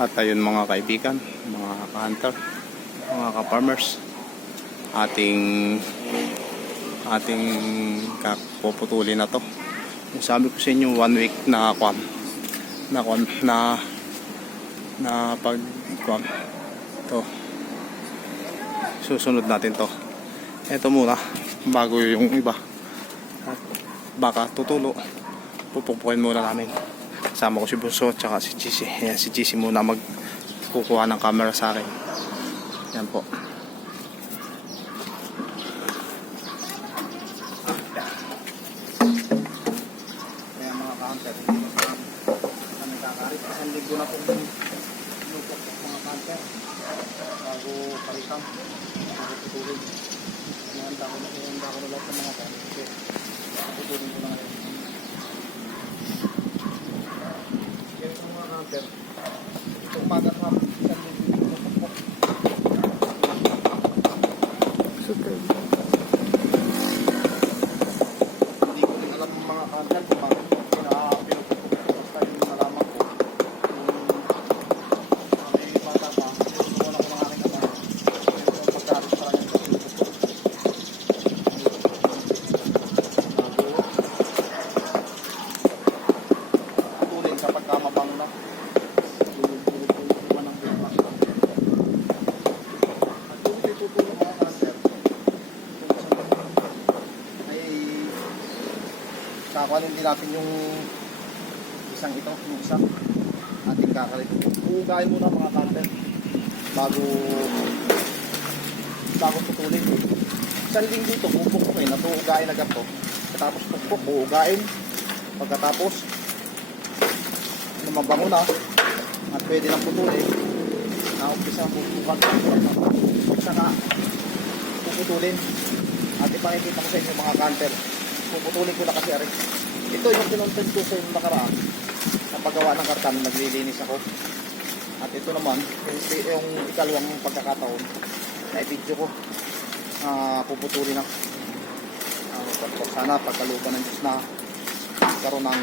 At ayun mga kaibigan, mga ka-hunter, mga ka-farmers, ating ating kapuputulin na to. Sabi ko sa inyo, one week na kwan, na kwan, na na pag kwan, to. Susunod natin to. Ito muna, bago yung iba. At baka tutulo. Pupukpukin muna namin. Kasama ko si Bunso at si Chisi. Ayan, si Chisi muna mag kukuha ng camera sa akin. Yan po. Kaya mga counter, hindi mo pa kami kakarit. Isang linggo na pong nukok mga counter. Bago palitang. Bago putulin. Hinahanda ko na, hinahanda ko na lahat ng mga counter. Putulin ko na ngayon. Ama. Yung pagkarin sa kanya pinupupos. Tulin kapag kamabang na. Kakanin din natin yung isang ito, yung isa ating kakalit. Uugayin muna mga kanter bago bago putulin. Isang linggo ito, pupukpukin, natuugayin agad to. Pagkatapos pukpuk, uugayin. Pagkatapos, lumabango na at pwede nang putulin. Na-umpisa ang pupukan. Saka, puputulin. At ipakikita ko sa inyo mga kanter. Puputulin ko na kasi arin. Ito yung kinontent ko sa inyo nakaraan. Sa paggawa ng karton, naglilinis ako. At ito naman, yung, ikalawang pagkakataon na i-video ko. Ah, puputulin na. Uh, sana pagkaluban ng Diyos na karoon ng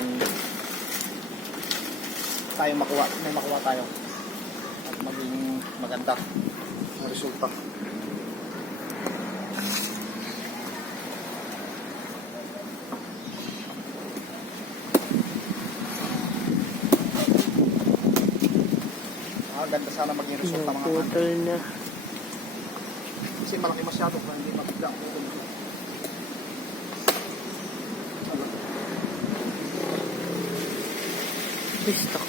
tayo makuha, may makuha tayo at maging maganda ang resulta. Ah, ganda sana maging resulta mga. Naputol na. Kasi malaki masyado kung hindi mabigla ang ulo. Gusto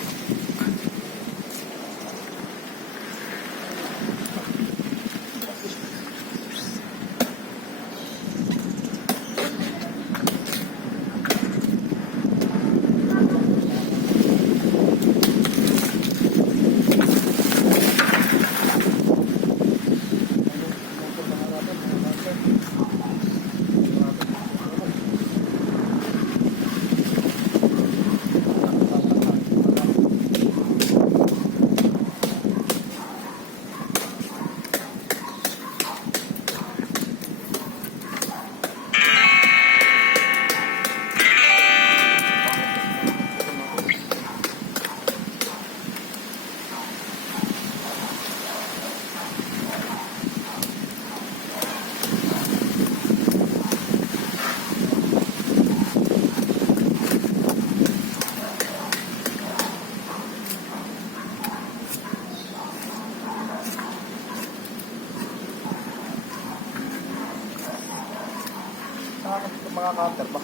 Saka ng mga counter ba?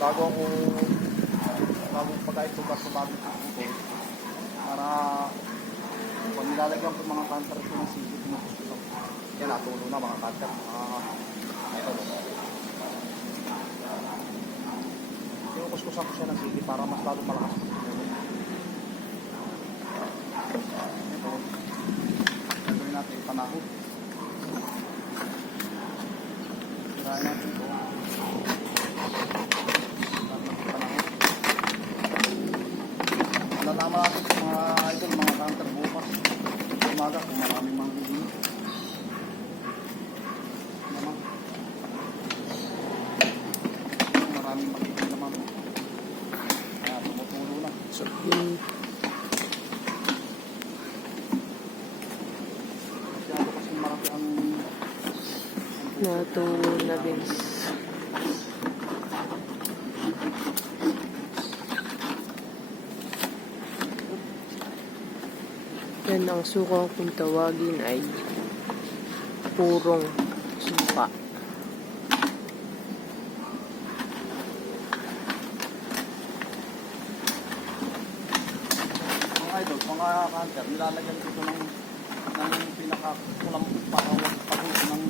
Bago ako bago pagkain ko bago ko para pag nilalagyan ko mga counter ko ng sisi pinupusto ko. Yan natulo na mga counter. Mga ito. Pinukuskusan ko siya ng sisi para mas lalo malakas. Ito. Gagawin natin panahon. Tirahan natin ito. Malalaman natin sa mga idol, mga counter bukas. Umaga kung maraming mga bibili. Naman. Maraming makikita naman. Kaya tumutulo na. Hmm. Natulo na din. Yan ang suka kung tawagin ay purong suka. Mga idol, mga hunter, nilalagyan ko ito ng, ng pinaka-kulang pakawag pahulo ng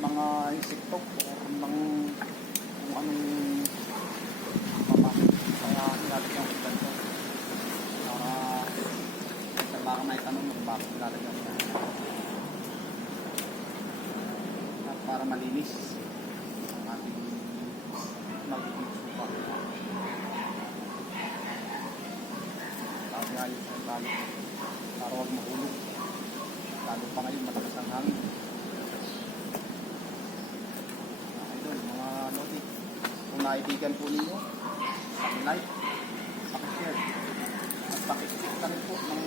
mga insekto o ng kung anong mapa. Kaya nilalagyan ko ito. Para sa baka may tanong mo kung bakit nilalagyan ko. At para malinis ang ating magiging supa. Ayos ang talo. Para huwag mahulog. Lalo pa ngayon malakas ang hangin. Mga idol, mga lodi. Kung naibigan po ninyo, paki-like, paki-share, at paki-click rin po ng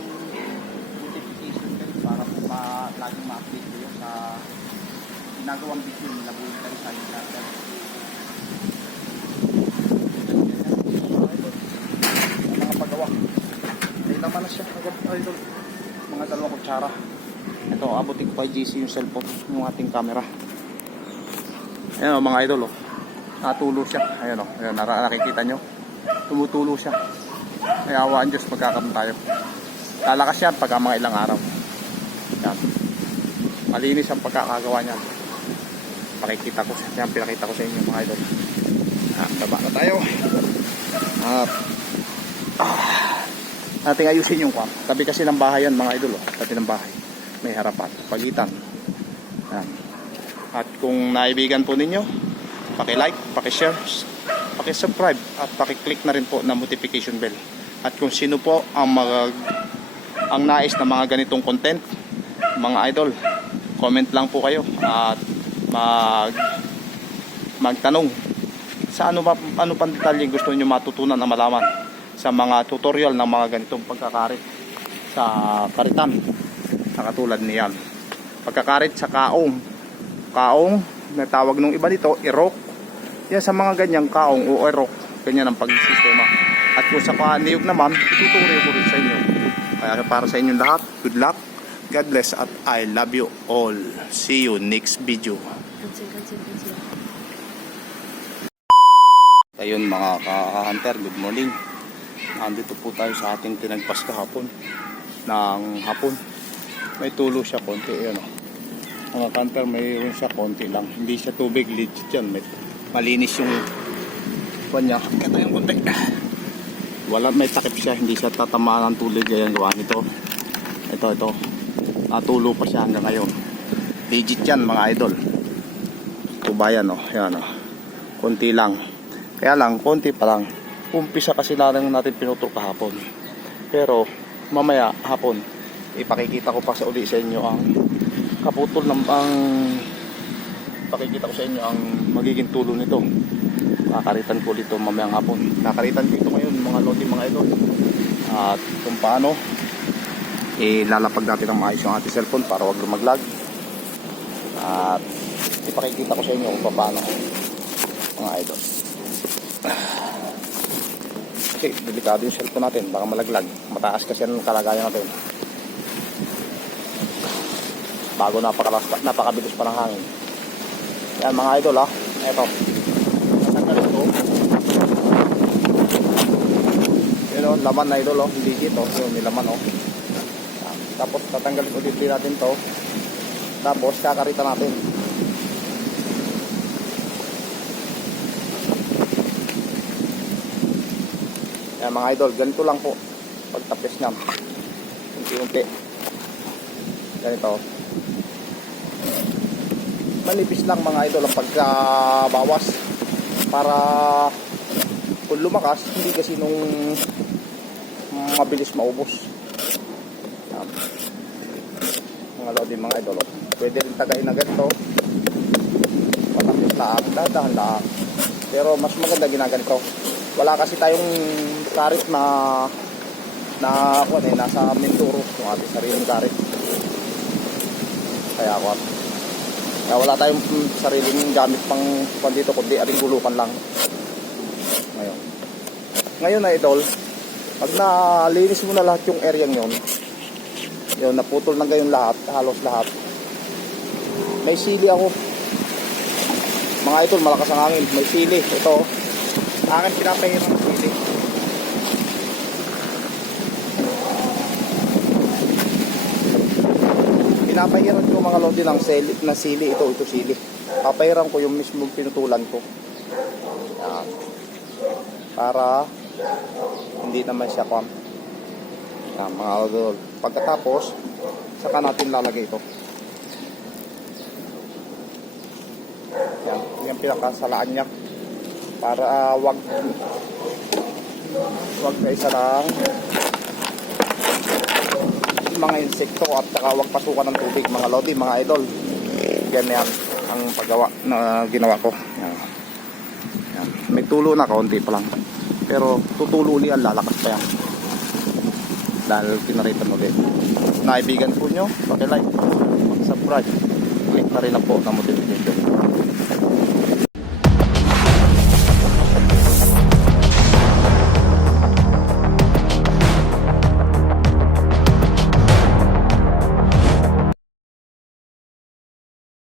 notification bell para po pa laging ma-update kayo sa ginagawang video nila po kayo sa inyo natin. Mga idol, ang mga paggawa. Na siya agad idol. Mga dalawang kutsara. Ito, abutin ko kay GC yung cellphone, yung ating camera. Ayan o mga idol o. Natulo siya. Ayan o. Ayan, nara- nakikita nyo. Tumutulo siya. Ay awaan Diyos magkakaroon tayo. Lalakas yan pagka mga ilang araw. Yan. Malinis ang pagkakagawa niyan. Pakikita ko sa yan, pinakita ko sa inyo mga idol. Ah, baba na tayo. At ating ayusin yung kwarto. Tabi kasi ng bahay yan mga idol. Oh. Tabi ng bahay. May harapan. Pagitan. Yan. At kung naibigan po ninyo, paki-like, paki-share, paki-subscribe at paki-click na rin po ng notification bell. At kung sino po ang mag ang nais na mga ganitong content, mga idol, comment lang po kayo at mag magtanong sa ano ba ano pang detalye gusto niyo matutunan na malaman sa mga tutorial ng mga ganitong pagkakarit sa karitan na katulad niyan pagkakarit sa kaong. Kaong na tawag nung iba dito irok. Yan sa mga ganyang kaong o irok ganyan ang pagsistema. At kung sa kaniyog naman ituturo ko rin sa inyo. Kaya para sa inyong lahat good luck. God bless at I love you all. See you next video. Cancel, cancel, cancel. Ayun mga ka-hunter, good morning. Nandito po tayo sa ating tinagpas kahapon ng hapon. May tulo siya konti, ayun o. Mga hunter, mayroon siya konti lang. Hindi siya tubig, legit yan. May, malinis yung kanya. Kata yung konti. Wala, may takip siya, hindi siya tatamaan ng tubig. Ayan, gawa nito. Ito, ito. Natulo pa siya hanggang ngayon. Legit yan mga idol. Tubayan o, yan o. Konti lang. Kaya lang, konti pa lang. Umpisa kasi lang natin pinutok kahapon. Pero, mamaya, hapon, ipakikita ko pa sa uli sa inyo ang kaputol ng ang pakikita ko sa inyo ang magiging tulo nito. Kakaritan ko dito mamayang hapon. Nakaritan dito ngayon mga lodi mga idol. At kung paano, ilalapag natin ang maayos yung ating cellphone para wag lumaglag. At ipakikita ko sa inyo kung paano mga idol. Kasi delikado yung cellphone natin, baka malaglag. Mataas kasi ang kalagayan natin. Bago napakalas, napakabilis pa ng hangin. Yan mga idol ha. Eto. Natanggalin ko. Pero laman na idol oh. Hindi dito. Yun, may laman oh. Yan. Tapos tatanggalin ulit natin to. Tapos kakarita natin. Yan mga idol, ganito lang po pagtapis niyan. Unti-unti. Ganito. Manipis lang mga idol ang pagkabawas para kung lumakas, hindi kasi nung mabilis maubos. Yan. Mga lodi mga idol. oh. Pwede rin tagain na ganito. Matapis lang, dadahan lang. Pero mas maganda ginaganito wala kasi tayong karit na na ako eh, nasa Mindoro yung ating sariling karit kaya ako Kaya wala tayong sariling gamit pang pan dito kundi aring gulukan lang. Ngayon. Ngayon na idol, pag nalinis mo na lahat yung area yon, yun, naputol na gayon lahat, halos lahat. May sili ako. Mga idol, malakas ang hangin. May sili. Ito, akin pinapahiram Pinapahiram ko mga lodi ng sili, na sili. Ito, ito sili. Papahiram ko yung mismo pinutulan ko. Yan. Para hindi naman siya kwan. Yan, mga idol. Pagkatapos, saka natin lalagay ito. Yan, yung pinakasalaan niya. Para ah, wag wag na isa lang mga insekto at saka wag pasukan ng tubig mga lodi, mga idol. Yan yan ang paggawa na ginawa ko. Yan. Yan. May tulo na kaunti pa lang. Pero tutulo ulit ang lalakas pa yan. Dahil kinarita mo din. Naibigan po nyo, pakilike, subscribe. Click na rin na po ng notification.